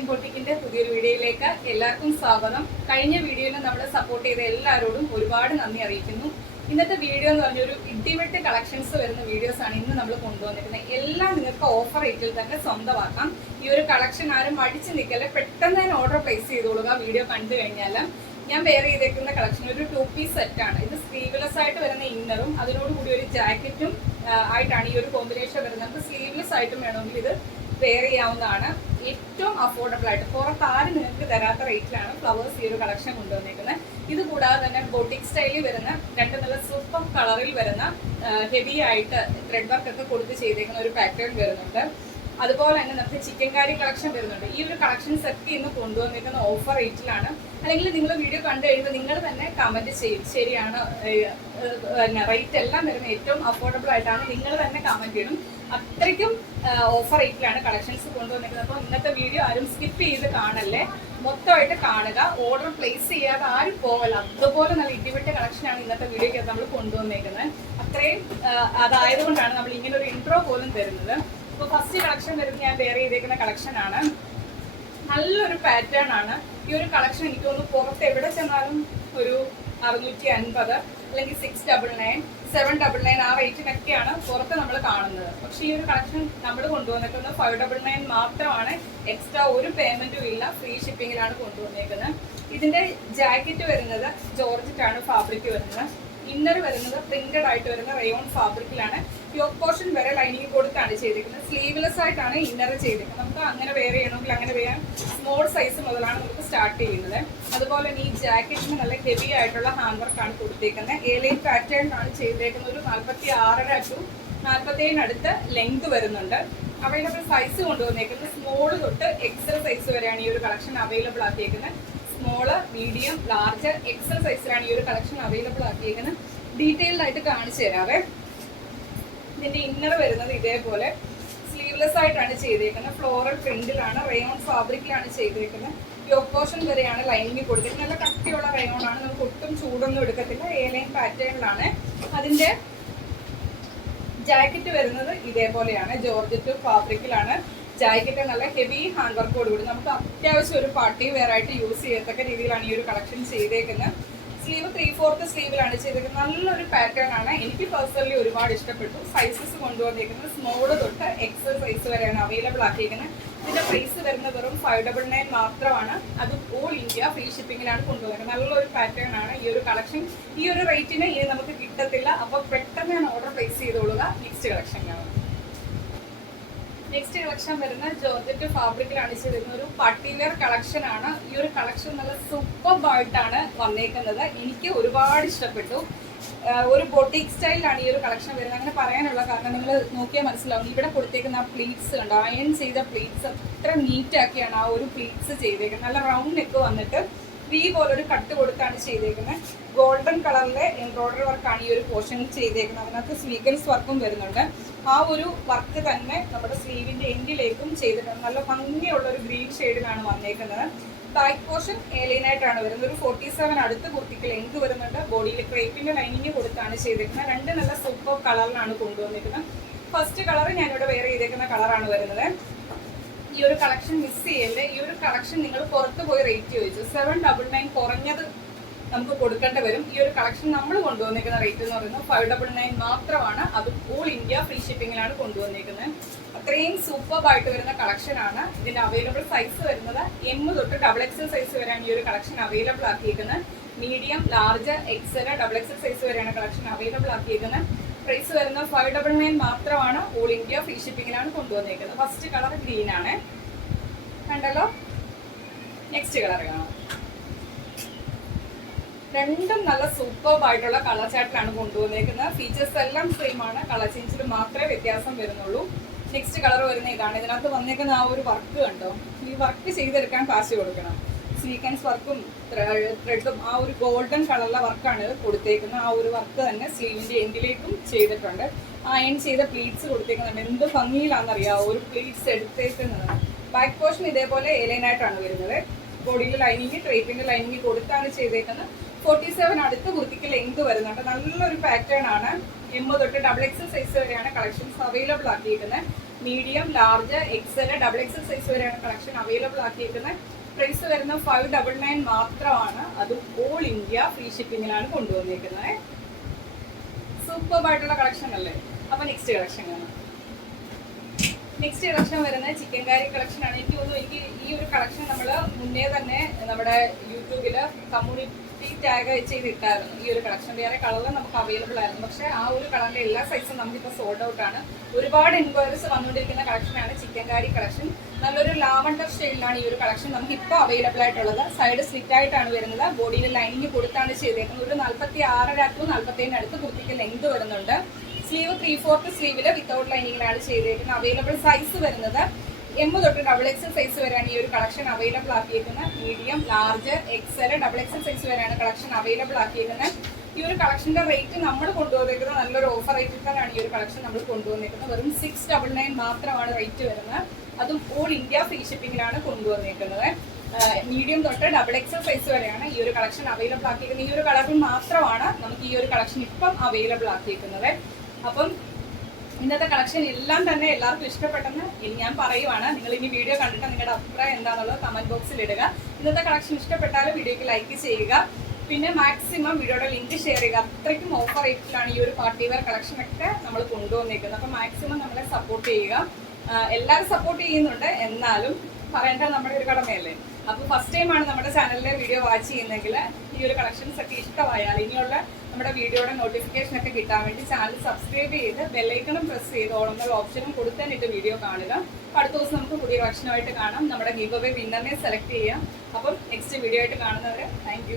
Design ബോട്ടിക്കിന്റെ പുതിയൊരു വീഡിയോയിലേക്ക് എല്ലാവർക്കും സ്വാഗതം. കഴിഞ്ഞ വീഡിയോയിൽ നമ്മളെ സപ്പോർട്ട് ചെയ്ത എല്ലാവരോടും ഒരുപാട് നന്ദി അറിയിക്കുന്നു. ഇന്നത്തെ വീഡിയോ എന്ന് പറഞ്ഞ ഒരു കളക്ഷൻസ് വരുന്ന വീഡിയോസ് ആണ് ഇന്ന് നമ്മൾ കൊണ്ടുവന്നിരിക്കുന്നത്. എല്ലാം നിങ്ങൾക്ക് ഓഫർ റേറ്റിൽ തന്നെ സ്വന്തമാക്കാം. ഈ ഒരു കളക്ഷൻ ആരും മടിച്ചു നിൽക്കല്ലേ പെട്ടെന്ന് തന്നെ ഓർഡർ പ്ലേസ് ചെയ്തോളുക വീഡിയോ കണ്ടു കഴിഞ്ഞാൽ. ഞാൻ വെയർ ചെയ്തേക്കുന്ന കളക്ഷൻ ഒരു ടു പീസ് സെറ്റ് ആണ്. ഇത് സ്ലീവ്ലെസ് ആയിട്ട് വരുന്ന ഇന്നറും അതിനോട് കൂടി ഒരു ജാക്കറ്റും ആയിട്ടാണ് ഈ ഒരു കോമ്പിനേഷൻ വരുന്നത്. നമുക്ക് സ്ലീവ്ലെസ് ആയിട്ടും വേണമെങ്കിൽ ഇത് വെയർ ചെയ്യാവുന്നതാണ്. ഏറ്റവും അഫോർഡബിൾ ആയിട്ട്. പുറത്ത് ആരും നിങ്ങൾക്ക് തരാത്ത റേറ്റിലാണ് ഫ്ലവേഴ്സ് ഈ ഒരു കളക്ഷൻ കൊണ്ടുവന്നിരിക്കുന്നത് ഇത് കൂടാതെ തന്നെ ബോട്ടിക് സ്റ്റൈലിൽ വരുന്ന രണ്ട് നല്ല സൂപ്പർ കളറിൽ വരുന്ന ഹെവി ആയിട്ട് ത്രെഡ് വർക്ക് ഒക്കെ കൊടുത്ത് ചെയ്തേക്കുന്ന ഒരു പാറ്റേൺ വരുന്നുണ്ട്. അതുപോലെ തന്നെ നമുക്ക് ചിക്കൻ കാരി കളക്ഷൻ വരുന്നുണ്ട്. ഈ ഒരു കളക്ഷൻസ് സെറ്റ് ഇന്ന് കൊണ്ടുവന്നിരിക്കുന്ന ഓഫർ റേറ്റിലാണ് അല്ലെങ്കിൽ നിങ്ങൾ വീഡിയോ കണ്ടു കഴിയുമ്പോൾ നിങ്ങൾ തന്നെ കമന്റ് ചെയ്യും. ശരിയാണ് റേറ്റ് എല്ലാം വരുന്ന ഏറ്റവും അഫോർഡബിൾ ആയിട്ടാണ് നിങ്ങൾ തന്നെ കമന്റ് ചെയ്യണം. അത്രയ്ക്കും ഓഫർ റേറ്റിലാണ് കളക്ഷൻസ് കൊണ്ടുവന്നിരിക്കുന്നത്. അപ്പോൾ ഇന്നത്തെ വീഡിയോ ആരും സ്കിപ്പ് ചെയ്ത് കാണല്ലേ. മൊത്തമായിട്ട് കാണുക. ഓർഡർ പ്ലേസ് ചെയ്യാതെ ആരും പോകല്ല അതുപോലെ നല്ല ഇടിവിട്ട കളക്ഷനാണ് ഇന്നത്തെ വീഡിയോയ്ക്ക് നമ്മൾ കൊണ്ടുവന്നേക്കുന്നത്. അത്രയും അതായതുകൊണ്ടാണ് നമ്മൾ ഇങ്ങനെ ഒരു ഇൻട്രോ പോലും തരുന്നത്. അപ്പോൾ ഫസ്റ്റ് കളക്ഷൻ വരുന്നത് ഞാൻ വേറെ ചെയ്തേക്കുന്ന കളക്ഷൻ ആണ്. നല്ലൊരു പാറ്റേൺ ആണ്. ഈ ഒരു കളക്ഷൻ എനിക്ക് തോന്നുന്നു പുറത്ത് എവിടെ ചെന്നാലും ഒരു അറുന്നൂറ്റി അൻപത് അല്ലെങ്കിൽ six double nine seven double nine ആ റേറ്റിനൊക്കെയാണ് പുറത്ത് നമ്മൾ കാണുന്നത്. പക്ഷേ ഈ ഒരു കളക്ഷൻ നമ്മൾ കൊണ്ടുവന്നിട്ടുള്ളത് ഫൈവ് ഡബിൾ നയൻ മാത്രമാണ്. എക്സ്ട്രാ ഒരു പേയ്മെന്റും ഇല്ല. ഫ്രീ ഷിപ്പിങ്ങിലാണ് കൊണ്ടുവന്നേക്കുന്നത്. ഇതിന്റെ ജാക്കറ്റ് വരുന്നത് ജോർജറ്റാണ് ഫാബ്രിക് വരുന്നത്. ഇന്നർ വരുന്നത് പ്രിന്റഡ് ആയിട്ട് വരുന്ന റയോൺ ഫാബ്രിക്കിലാണ് യോക്ക് പോർഷൻ വരെ ലൈനിങ് കൊടുത്താണ് ചെയ്തിരിക്കുന്നത്. സ്ലീവ്ലെസ് ആയിട്ടാണ് ഇന്നർ ചെയ്തിരിക്കുന്നത്. നമുക്ക് അങ്ങനെ വെയർ ചെയ്യണമെങ്കിൽ അങ്ങനെ വേറെ സ്മോൾ സൈസ് മുതലാണ് നമുക്ക് സ്റ്റാർട്ട് ചെയ്യുന്നത്. അതുപോലെ ഈ ജാക്കറ്റിന് നല്ല ഹെവി ആയിട്ടുള്ള ഹാൻഡ് വർക്കാണ് കൊടുത്തേക്കുന്നത്. ഏലൈൻ പാറ്റേണിലാണ് ചെയ്തേക്കുന്നത്. ഒരു നാൽപ്പത്തി ആറര ടു നാൽപ്പത്തേഴിനടുത്ത് ലെങ്ത് വരുന്നുണ്ട്. അവൈലബിൾ സൈസ് കൊണ്ടുവന്നേക്കുന്നത്. സ്മോൾ തൊട്ട് എക്സൽ സൈസ് വരെയാണ് ഈ ഒരു കളക്ഷൻ അവൈലബിൾ ആക്കിയേക്കുന്നത്. സ്മോൾ മീഡിയം ലാർജ് എക്സൽ സൈസിലാണ് ഈ ഒരു കളക്ഷൻ അവൈലബിൾ ആക്കിയേക്കുന്നത്. ഡീറ്റെയിൽഡ് ആയിട്ട് കാണിച്ചു തരാവേ. ഇതിന്റെ ഇന്നർ വരുന്നത് ഇതേപോലെ സ്ലീവ്ലെസ് ആയിട്ടാണ് ചെയ്തേക്കുന്നത്. ഫ്ലോറൽ പ്രിന്റിലാണ് റയോൺ ഫാബ്രിക്കിലാണ് ചെയ്തേക്കുന്നത്. ഈ പോർഷൻ വരെയാണ് ലൈനിങ് കൊടുത്തിരിക്കുന്നത് നല്ല കട്ടിയുള്ള റയോൺ ആണ്. നമുക്ക് ഒട്ടും ചൂടൊന്നും എടുക്കത്തില്ല. എ ലൈൻ പാറ്റേണിലാണ് അതിന്റെ ജാക്കറ്റ് വരുന്നത് ഇതേപോലെയാണ്. ജോർജറ്റ് ഫാബ്രിക്കിലാണ് ജാക്കറ്റ് നല്ല ഹെവി ഹാൻഡ് വർക്കോട് കൂടി. നമുക്ക് അത്യാവശ്യം ഒരു പാർട്ടി വെയർ ആയിട്ട് യൂസ് ചെയ്യത്തക്ക രീതിയിലാണ് ഈ ഒരു കളക്ഷൻ ചെയ്തേക്കുന്നത്. സ്ലീവ് ത്രീ ഫോർത്ത് സ്ലീവിലാണ് ചെയ്തിരിക്കുന്നത്. നല്ലൊരു പാറ്റേൺ ആണ്. എനിക്ക് പേഴ്സണലി ഒരുപാട് ഇഷ്ടപ്പെട്ടു. സൈസസ് കൊണ്ടുവന്നിരിക്കുന്നത് സ്മോൾ തൊട്ട് എക്സൽ സൈസ് വരെയാണ് അവൈലബിൾ ആക്കിയിരിക്കുന്നത്. ഇതിന്റെ പ്രൈസ് വരുന്ന വെറും ഫൈവ് ഡബിൾ നയൻ മാത്രമാണ്. അത് ഓൾ ഇന്ത്യ ഫ്രീ ഷിപ്പിങ്ങിലാണ് കൊണ്ടുവരുന്നത്. നല്ലൊരു പാറ്റേൺ ആണ് ഈ ഒരു കളക്ഷൻ ഈ ഒരു റേറ്റിന് ഇനി നമുക്ക് കിട്ടത്തില്ല. അപ്പോൾ പെട്ടെന്ന് ഞാൻ ഓർഡർ പ്ലേസ് ചെയ്തോളുക. നെക്സ്റ്റ് കളക്ഷൻ കാണാം. നെക്സ്റ്റ് കളക്ഷൻ വരുന്ന ജോർജറ്റ് ഫാബ്രിക്കിലാണ് ചെയ്തിരുന്ന ഒരു പട്ടിലർ കളക്ഷൻ ആണ്. ഈ ഒരു കളക്ഷൻ നല്ല സൂപ്പർ ആയിട്ടാണ് വന്നേക്കുന്നത്. എനിക്ക് ഒരുപാട് ഇഷ്ടപ്പെട്ടു. ഒരു ബൊട്ടിക് സ്റ്റൈലിലാണ് ഈ ഒരു കളക്ഷൻ വരുന്നത്. അങ്ങനെ പറയാനുള്ള കാരണം നിങ്ങൾ നോക്കിയാൽ മനസ്സിലാവും. ഇവിടെ കൊടുത്തേക്കുന്ന ആ പ്ലീറ്റ്സ് ഉണ്ട് അയൺ ചെയ്ത പ്ലീറ്റ്സ് അത്ര നീറ്റ് ആക്കിയാണ് ആ ഒരു പ്ലീറ്റ്സ് ചെയ്തേക്കുന്നത്. നല്ല റൗണ്ട് നെക്ക് വന്നിട്ട് വി ഒരു കട്ട് കൊടുത്താണ് ചെയ്തേക്കുന്നത്. ഗോൾഡൻ കളറിലെ എംബ്രോയിഡറി വർക്കാണ് ഈ ഒരു പോർഷൻ ചെയ്തേക്കുന്നത്. അതിനകത്ത് സ്വീക്കൻസ് വർക്കും വരുന്നുണ്ട്. ആ ഒരു വർക്ക് തന്നെ നമ്മുടെ സ്ലീവിന്റെ എൻഡിലേക്കും ചെയ്തിട്ടുണ്ട്. നല്ല ഭംഗിയുള്ള ഒരു ഗ്രീൻ ഷെയ്ഡിലാണ് വന്നേക്കുന്നത്. ബാക്ക് പോർഷൻ ഏലിയനായിട്ടാണ് വരുന്നത്. ഒരു ഫോർട്ടി സെവൻ അടുത്ത് കുർത്തിക്ക് ലെങ്ത് വരുന്നുണ്ട്. ബോഡിയിൽ ക്രേപ്പിന്റെ ലൈനിങ് കൊടുത്താണ് ചെയ്തിരിക്കുന്നത്. രണ്ട് നല്ല സൂപ്പർ കളറിലാണ് കൊണ്ടുവന്നിരിക്കുന്നത്. ഫസ്റ്റ് കളർ ഞാനിവിടെ വെയർ ചെയ്തേക്കുന്ന കളറാണ് വരുന്നത്. ഈ ഒരു കളക്ഷൻ മിസ് ചെയ്യല്ലേ? ഈ ഒരു കളക്ഷൻ നിങ്ങൾ പുറത്ത് പോയി റേറ്റ് ചോദിച്ചു. സെവൻ ഡബിൾ നയൻ കുറഞ്ഞത് നമുക്ക് കൊടുക്കേണ്ടി വരും. ഈ ഒരു കളക്ഷൻ നമ്മൾ കൊണ്ടുവന്നിരിക്കുന്ന റേറ്റ് എന്ന് പറയുന്നത് ഫൈവ് ഡബിൾ നയൻ മാത്രമാണ്. അത് ഓൾ ഇന്ത്യ ഫ്രീ ഷിപ്പിങ്ങിലാണ് കൊണ്ടുവന്നിരിക്കുന്നത് അത്രയും സൂപ്പർ ആയിട്ട് വരുന്ന കളക്ഷൻ ആണ്. ഇതിന്റെ അവൈലബിൾ സൈസ് വരുന്നത് എം തൊട്ട് ഡബിൾ എക്സൽ സൈസ് വരെയാണ് ഈ ഒരു collection available ആക്കിയിരിക്കുന്നത് medium large XL double XL size വരെയാണ് കളക്ഷൻ അവൈലബിൾ ആക്കിയിരിക്കുന്നത് പ്രൈസ് വരുന്നത് ഫൈവ് ഡബിൾ നയൻ മാത്രമാണ്. ഓൾ ഇന്ത്യ ഫ്രീ ഷിപ്പിങ്ങിലാണ് കൊണ്ടുവന്നിരിക്കുന്നത് ഫസ്റ്റ് കളർ ഗ്രീൻ ആണ്. കണ്ടല്ലോ? നെക്സ്റ്റ് കളർ കാണാം. രണ്ടും നല്ല സൂപ്പർബ് ആയിട്ടുള്ള കളർ ചാർട്ടിലാണ് കൊണ്ടുവന്നേക്കുന്നത്. ഫീച്ചേഴ്സ് എല്ലാം സെയിം ആണ്. കളർ ചേഞ്ചിൽ മാത്രമേ വ്യത്യാസം വരുന്നുള്ളൂ. നെക്സ്റ്റ് കളർ വരുന്ന ഇതാണ്. ഇതിനകത്ത് വന്നേക്കുന്ന ആ ഒരു വർക്ക് കണ്ടോ? ഈ വർക്ക് ചെയ്തെടുക്കാൻ കാശ് കൊടുക്കണം. സ്വീക്കൻസ് വർക്കും ത്രെഡും ആ ഒരു ഗോൾഡൻ കളറിലെ വർക്കാണ് കൊടുത്തേക്കുന്നത്. ആ ഒരു വർക്ക് തന്നെ സ്ലീവിന്റെ എൻഡിലേക്കും ചെയ്തിട്ടുണ്ട്. അയൺ ചെയ്ത പ്ലീറ്റ്സ് കൊടുത്തേക്കുന്നുണ്ട് എന്ത് ഭംഗിയിലാണെന്നറിയാം. ഒരു പ്ലീറ്റ്സ് എടുത്തേക്കുന്നത്. ബാക്ക് പോർഷൻ ഇതേപോലെ ഏലൈനായിട്ടാണ് വരുന്നത്. ബോഡിയിൽ ലൈനിങ് ട്രേപ്പിന്റെ ലൈനിങ് കൊടുത്താണ് ചെയ്തേക്കുന്നത്. ഫോർട്ടി സെവൻ അടുത്ത് കുർത്തിക്ക് ലെങ്ത് വരുന്നുണ്ട് നല്ലൊരു പാറ്റേൺ ആണ്. എം തൊട്ട് ഡബിൾ എക്സൽ സൈസ് വരെയാണ് collections available ആക്കിയിരിക്കുന്നത്. Medium large XL double XL size വരെയാണ് കളക്ഷൻ അവൈലബിൾ ആക്കിയിരിക്കുന്നത്. പ്രൈസ് വരുന്ന ഫൈവ് ഡബിൾ നയൻ മാത്രമാണ്. അതും ഓൾ ഇന്ത്യ ഫ്രീ ഷിപ്പിങ്ങിലാണ് കൊണ്ടുവന്നിരിക്കുന്നത് സൂപ്പർ ആയിട്ടുള്ള കളക്ഷൻ അല്ലേ? അപ്പൊ നെക്സ്റ്റ് കളക്ഷൻ കാണാം. നെക്സ്റ്റ് കളക്ഷൻ വരുന്നത് ചിക്കൻ കാരി കളക്ഷൻ ആണ്. എനിക്ക് തോന്നുന്നു എനിക്ക് ഈ ഒരു കളക്ഷൻ നമ്മൾ മുന്നേ തന്നെ നമ്മുടെ യൂട്യൂബിൽ കമ്മ്യൂണിറ്റി ടാഗ് ചെയ്ത് ഇട്ടായിരുന്നു ഈ ഒരു കളക്ഷൻ വേറെ കളറിലും നമുക്ക് അവൈലബിൾ ആയിരുന്നു. പക്ഷെ ആ ഒരു കളറിന്റെ എല്ലാ സൈസും നമുക്കിപ്പോൾ സോൾഡ് ഔട്ട് ആണ്. ഒരുപാട് എൻക്വയറീസ് വന്നുകൊണ്ടിരിക്കുന്ന കളക്ഷനാണ് ചിക്കൻ കാരി കളക്ഷൻ നല്ലൊരു ലാവണ്ടർ സ്റ്റൈലിലാണ് ഈ ഒരു കളക്ഷൻ നമുക്ക് ഇപ്പോൾ അവൈലബിൾ ആയിട്ടുള്ളത്. സൈഡ് സ്ലിറ്റ് ആയിട്ടാണ് വരുന്നത്. ബോഡിയിൽ ലൈനിങ് കൊടുത്താണ് ചെയ്തേക്കുന്നത്. ഒരു നാൽപ്പത്തി ആറര ടു നാൽപ്പത്തേഴിന് അടുത്ത് കുർത്തിക്ക് ലെങ്ത് വരുന്നുണ്ട്. സ്ലീവ് ത്രീ ഫോർത്ത് സ്ലീവിൽ വിത്തൗട്ട് ലൈനിങ്ങിലാണ് ചെയ്തേക്കുന്നത്. അവൈലബിൾ സൈസ് വരുന്നത് എം തൊട്ട് ഡബിൾ എക്സൽ സൈസ് വരെയാണ് ഈ ഒരു collection available ആക്കിയിരിക്കുന്നത് medium large XL double XL size വരെയാണ് കളക്ഷൻ അവൈലബിൾ ആക്കിയിരിക്കുന്നത് ഈ ഒരു കളക്ഷന്റെ റേറ്റ് നമ്മൾ കൊണ്ടുവന്നിരിക്കുന്നത് നല്ലൊരു ഓഫർ റേറ്റിൽ തന്നെയാണ് ഈ ഒരു കളക്ഷൻ നമ്മൾ കൊണ്ടുവന്നിരിക്കുന്നത് വെറും സിക്സ് ഡബിൾ നയൻ മാത്രമാണ് റേറ്റ് വരുന്നത്. അതും ഓൾ ഇന്ത്യ ഫ്രീ ഷിപ്പിംഗിലാണ് കൊണ്ടുവന്നിരിക്കുന്നത് മീഡിയം തൊട്ട് ഡബിൾ എക്സൽ സൈസ് വരെയാണ് ഈ ഒരു കളക്ഷൻ അവൈലബിൾ ആക്കിയിരിക്കുന്നത് ഈ ഒരു കളറിൽ മാത്രമാണ് നമുക്ക് ഈ ഒരു കളക്ഷൻ ഇപ്പം അവൈലബിൾ ആക്കിയിരിക്കുന്നത് അപ്പം ഇന്നത്തെ കളക്ഷൻ എല്ലാം തന്നെ എല്ലാവർക്കും ഇഷ്ടപ്പെട്ടെന്ന് ഞാൻ പറയുവാണ്. നിങ്ങൾ ഇനി വീഡിയോ കണ്ടിട്ട് നിങ്ങളുടെ അഭിപ്രായം എന്താണെന്നുള്ളത് കമന്റ് ബോക്സിൽ ഇടുക. ഇന്നത്തെ കളക്ഷൻ ഇഷ്ടപ്പെട്ടാൽ വീഡിയോക്ക് ലൈക്ക് ചെയ്യുക. പിന്നെ മാക്സിമം വീഡിയോയുടെ ലിങ്ക് ഷെയർ ചെയ്യുക. അത്രയ്ക്കും ഓഫർ റേറ്റിലാണ് ഈ ഒരു പാർട്ടി വെയർ കളക്ഷൻ ഒക്കെ നമ്മൾ കൊണ്ടുവന്നിരിക്കുന്നത് അപ്പം മാക്സിമം നമ്മളെ സപ്പോർട്ട് ചെയ്യുക. എല്ലാവരും സപ്പോർട്ട് ചെയ്യുന്നുണ്ട്. എന്നാലും പറയേണ്ട നമ്മുടെ ഒരു കടമയല്ലേ? അപ്പോൾ ഫസ്റ്റ് ടൈം ആണ് നമ്മുടെ ചാനലിലെ വീഡിയോ വാച്ച് ചെയ്യുന്നെങ്കിൽ ഈ ഒരു കളക്ഷൻസ് ഒക്കെ ഇഷ്ടമായാൽ ഇനിയുള്ള നമ്മുടെ വീഡിയോയുടെ നോട്ടിഫിക്കേഷൻ ഒക്കെ കിട്ടാൻ വേണ്ടി ചാനൽ സബ്സ്ക്രൈബ് ചെയ്ത് ബെല്ലൈക്കണും പ്രസ് ചെയ്ത് ഓളുന്ന ഓപ്ഷനും കൊടുത്തന്നിട്ട് വീഡിയോ കാണുക. അടുത്ത ദിവസം നമുക്ക് പുതിയ കളക്ഷനുമായിട്ട് കാണാം. നമ്മുടെ ഗീവ് അവേ വിന്നറിനെ സെലക്ട് ചെയ്യാം. അപ്പം നെക്സ്റ്റ് വീഡിയോ ആയിട്ട് കാണുന്നവരെ താങ്ക്